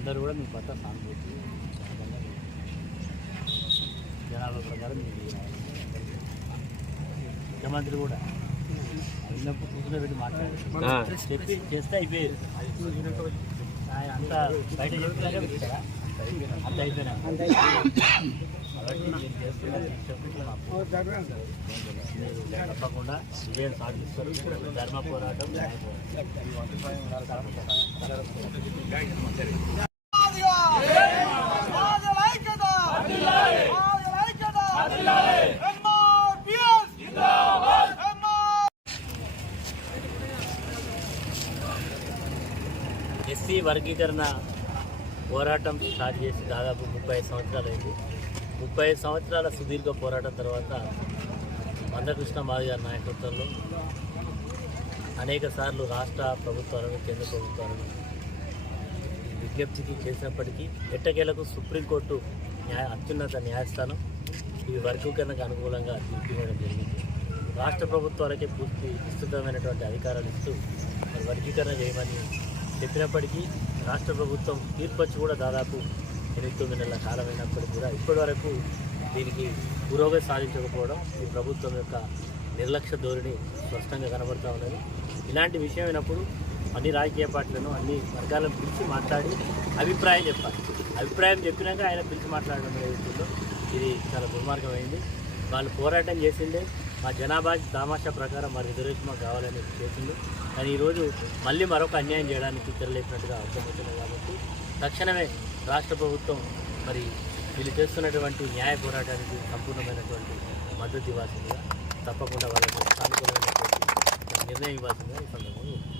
అందరూ కూడా మీ పట్ల సానుభూతి జనాభా ప్రకారం మీకు ముఖ్యమంత్రి కూడా అయినప్పుడు కూర్చుని పెట్టి మాట్లాడారు. చెప్పి చేస్తే అయిపోయేది. ఆయన అంతా బయట పెట్టారా అంత అయిపోయినా. మీరు తప్పకుండా విజయం సాధిస్తారు. ధర్మ పోరాటం. ఎస్సీ వర్గీకరణ పోరాటం స్టార్ట్ చేసి దాదాపు ముప్పై సంవత్సరాలు అయింది ముప్పై సంవత్సరాల సుదీర్ఘ పోరాటం తర్వాత మందకృష్ణ మాది గారి నాయకత్వంలో అనేక సార్లు రాష్ట్ర ప్రభుత్వాలను కేంద్ర ప్రభుత్వాలను విజ్ఞప్తికి చేసినప్పటికీ ఎట్టకేలకు సుప్రీంకోర్టు న్యాయ అత్యున్నత న్యాయస్థానం ఈ వర్గీకరణకు అనుకూలంగా తీర్పు ఇవ్వడం జరిగింది. రాష్ట్ర ప్రభుత్వాలకే పూర్తి విస్తృతమైనటువంటి అధికారాలు ఇస్తూ వర్గీకరణ చేయమని చెప్పినప్పటికీ రాష్ట్ర ప్రభుత్వం తీర్పు వచ్చి కూడా దాదాపు ఎనిమిది తొమ్మిది నెలల కాలం అయినప్పటికీ కూడా ఇప్పటివరకు దీనికి పురోగతి సాధించకపోవడం ఈ ప్రభుత్వం యొక్క నిర్లక్ష్య ధోరణి స్పష్టంగా కనబడుతూ ఉన్నది. ఇలాంటి విషయం అయినప్పుడు అన్ని రాజకీయ పార్టీలను అన్ని వర్గాలను పిలిచి మాట్లాడి అభిప్రాయం చెప్పాలి. అభిప్రాయం చెప్పినాక ఆయన పిలిచి మాట్లాడడం జరుగుతుందో ఇది చాలా దుర్మార్గమైంది. వాళ్ళు పోరాటం చేసిండే. మా జనాభా దామాషా ప్రకారం మరి రిజర్వేషన్ మాకు కావాలని చేసింది కానీ ఈరోజు మళ్ళీ మరొక అన్యాయం చేయడానికి తెరలేపినట్టుగా అర్థమవుతుంది కాబట్టి తక్షణమే రాష్ట్ర ప్రభుత్వం మరి వీళ్ళు చేస్తున్నటువంటి న్యాయ పోరాటానికి సంపూర్ణమైనటువంటి మద్దతు ఇవ్వాల్సిందిగా తప్పకుండా వాళ్ళకి సానుకూలమైనటువంటి నిర్ణయం ఇవ్వాల్సిందిగా ఈ సందర్భంగా